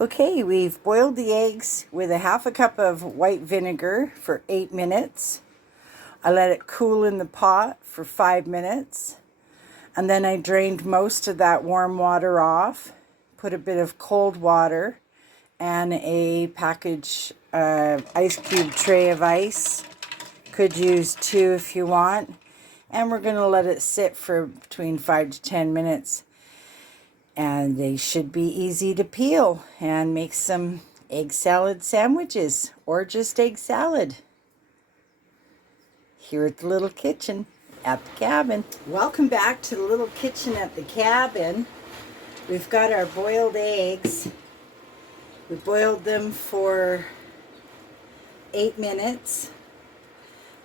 Okay, we've boiled the eggs with a half a cup of white vinegar for 8 minutes. I let it cool in the pot for 5 minutes. And then I drained most of that warm water off, put a bit of cold water and a package ice cube tray of ice. Could use 2 if you want. And we're going to let it sit for between 5 to 10 minutes. And they should be easy to peel and make some egg salad sandwiches or just egg salad here at the little kitchen at the cabin. Welcome back to the little kitchen at the cabin. We've got our boiled eggs. We boiled them for 8 minutes.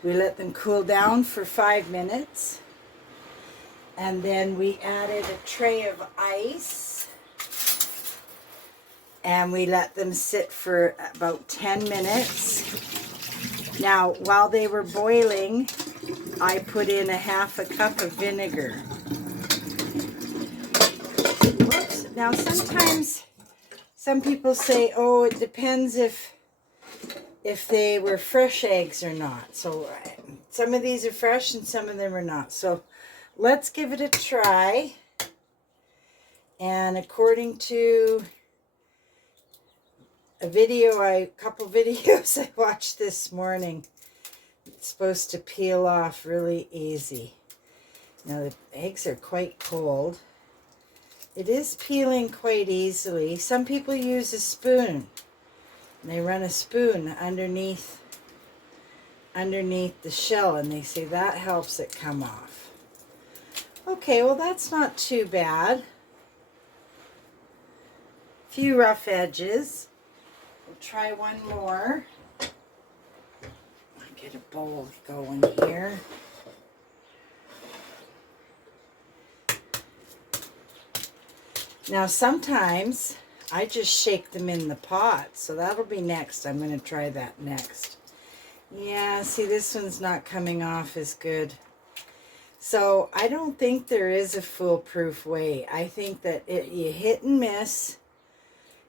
We let them cool down for 5 minutes. And then we added a tray of ice. And we let them sit for about 10 minutes. Now, while they were boiling, I put in a half a cup of vinegar. Whoops. Now, sometimes some people say, oh, it depends if they were fresh eggs or not. So some of these are fresh and some of them are not. So let's give it a try. And according to a couple videos I watched this morning, it's supposed to peel off really easy. Now the eggs are quite cold. It is peeling quite easily. Some people use a spoon. They run a spoon underneath the shell and they say that helps it come off. Okay, well that's not too bad. Few rough edges. We'll try one more. I'll get a bowl going here. Now sometimes I just shake them in the pot, so that'll be next. I'm going to try that next. Yeah, see, this one's not coming off as good. So I don't think there is a foolproof way. I think that you hit and miss,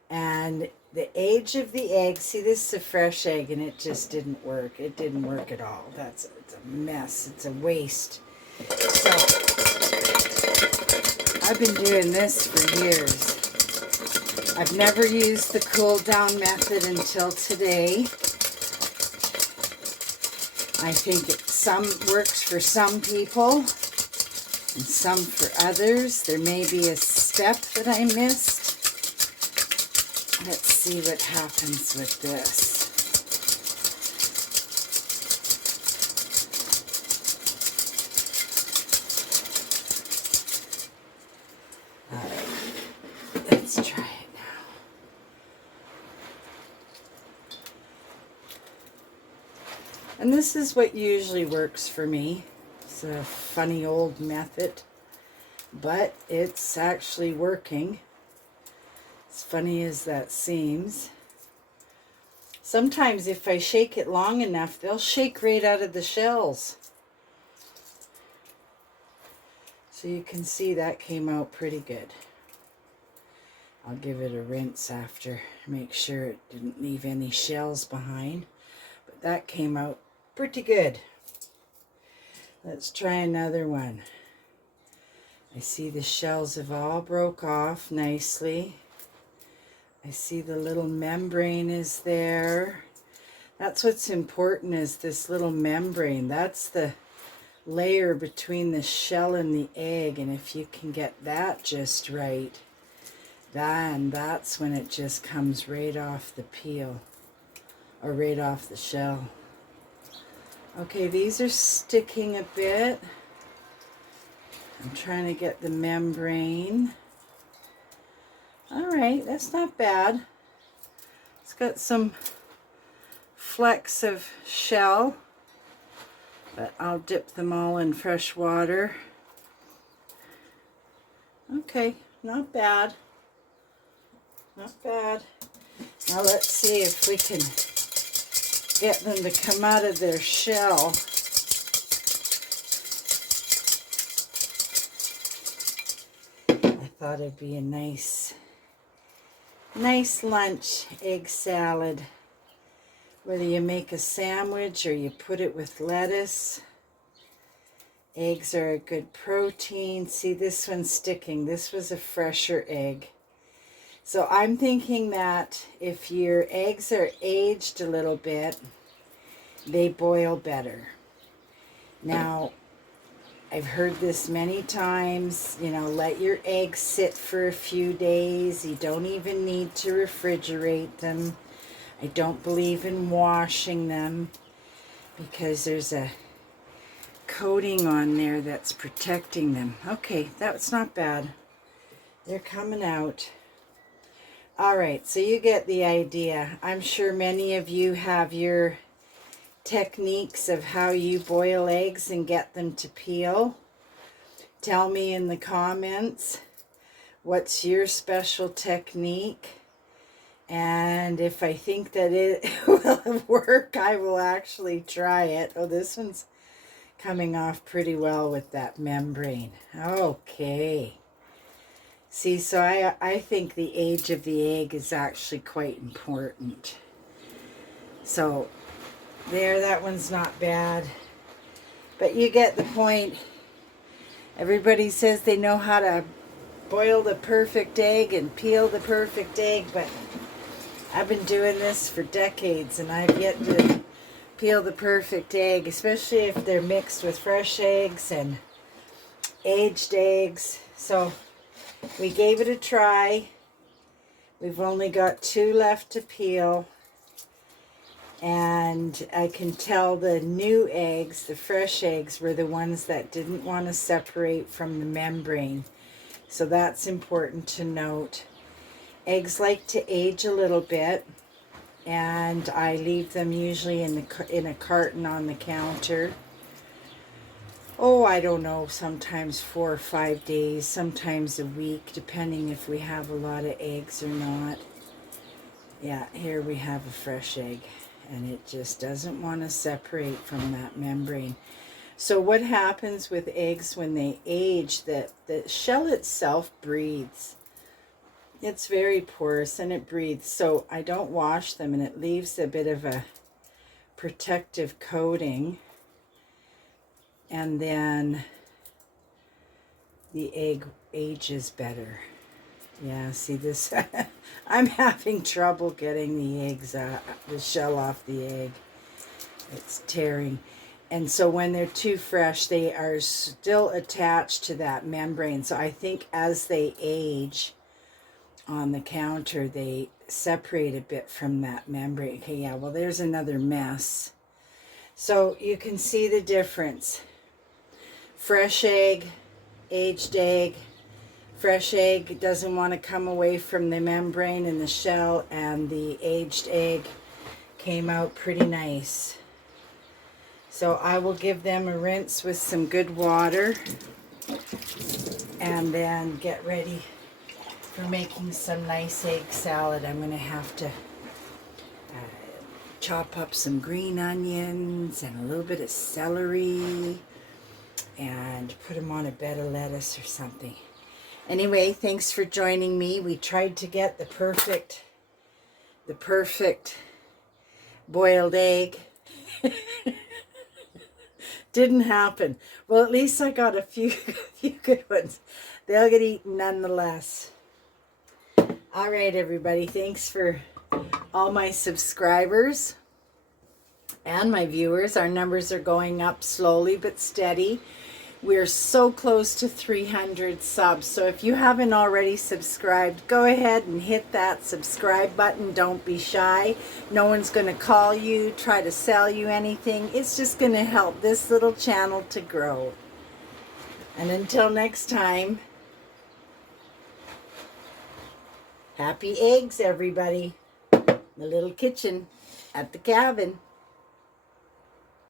and the age of the egg, see, this is a fresh egg and it just didn't work. It didn't work at all. It's a mess. It's a waste. So I've been doing this for years. I've never used the cool down method until today. I think some works for some people and some for others. There may be a step that I missed. Let's see what happens with this. All right, let's try it now. And this is what usually works for me. It's a funny old method, but it's actually working. As funny as that seems. Sometimes if I shake it long enough, they'll shake right out of the shells. So you can see that came out pretty good. I'll give it a rinse after, make sure it didn't leave any shells behind. But that came out pretty good. Let's try another one. I see the shells have all broke off nicely. I see the little membrane is there. That's what's important, is this little membrane. That's the layer between the shell and the egg, and if you can get that just right, then that's when it just comes right off the peel, or right off the shell. Okay, these are sticking a bit. I'm trying to get the membrane. Alright, that's not bad. It's got some flecks of shell, but I'll dip them all in fresh water. Okay, not bad. Not bad. Now let's see if we can get them to come out of their shell. I thought it'd be a nice Nice lunch egg salad. Whether you make a sandwich or you put it with lettuce. Eggs are a good protein. See, this one's sticking. This was a fresher egg. So I'm thinking that if your eggs are aged a little bit, they boil better. Now, I've heard this many times, you know, let your eggs sit for a few days. You don't even need to refrigerate them. I don't believe in washing them because there's a coating on there that's protecting them. Okay, that's not bad. They're coming out. All right, so you get the idea. I'm sure many of you have your techniques of how you boil eggs and get them to peel. Tell me in the comments what's your special technique, and if I think that it will work, I will actually try it. Oh, this one's coming off pretty well with that membrane. Okay. See, so I think the age of the egg is actually quite important. So there, that one's not bad. But you get the point. Everybody says they know how to boil the perfect egg and peel the perfect egg, but I've been doing this for decades and I've yet to peel the perfect egg, especially if they're mixed with fresh eggs and aged eggs. So we gave it a try. We've only got 2 left to peel. And I can tell the new eggs, the fresh eggs, were the ones that didn't want to separate from the membrane. So that's important to note. Eggs like to age a little bit, and I leave them usually in a carton on the counter. Oh, I don't know, sometimes 4 or 5 days, sometimes a week, depending if we have a lot of eggs or not. Yeah, here we have a fresh egg. And it just doesn't want to separate from that membrane. So what happens with eggs when they age, that the shell itself breathes. It's very porous and it breathes. So I don't wash them, and it leaves a bit of a protective coating. And then the egg ages better. Yeah, see this? I'm having trouble getting the eggs, the shell off the egg. It's tearing. And so when they're too fresh, they are still attached to that membrane. So I think as they age on the counter, they separate a bit from that membrane. Okay, yeah, well, there's another mess. So you can see the difference. Fresh egg, aged egg. Fresh egg doesn't want to come away from the membrane and the shell, and the aged egg came out pretty nice. So I will give them a rinse with some good water and then get ready for making some nice egg salad. I'm going to have to chop up some green onions and a little bit of celery and put them on a bed of lettuce or something. Anyway, thanks for joining me. We tried to get the perfect boiled egg. Didn't happen. Well, at least I got a few good ones. They'll get eaten nonetheless. All right, everybody. Thanks for all my subscribers and my viewers. Our numbers are going up slowly but steady. We're so close to 300 subs. So if you haven't already subscribed, go ahead and hit that subscribe button. Don't be shy. No one's going to call you, try to sell you anything. It's just going to help this little channel to grow. And until next time, happy eggs, everybody. The little kitchen at the cabin.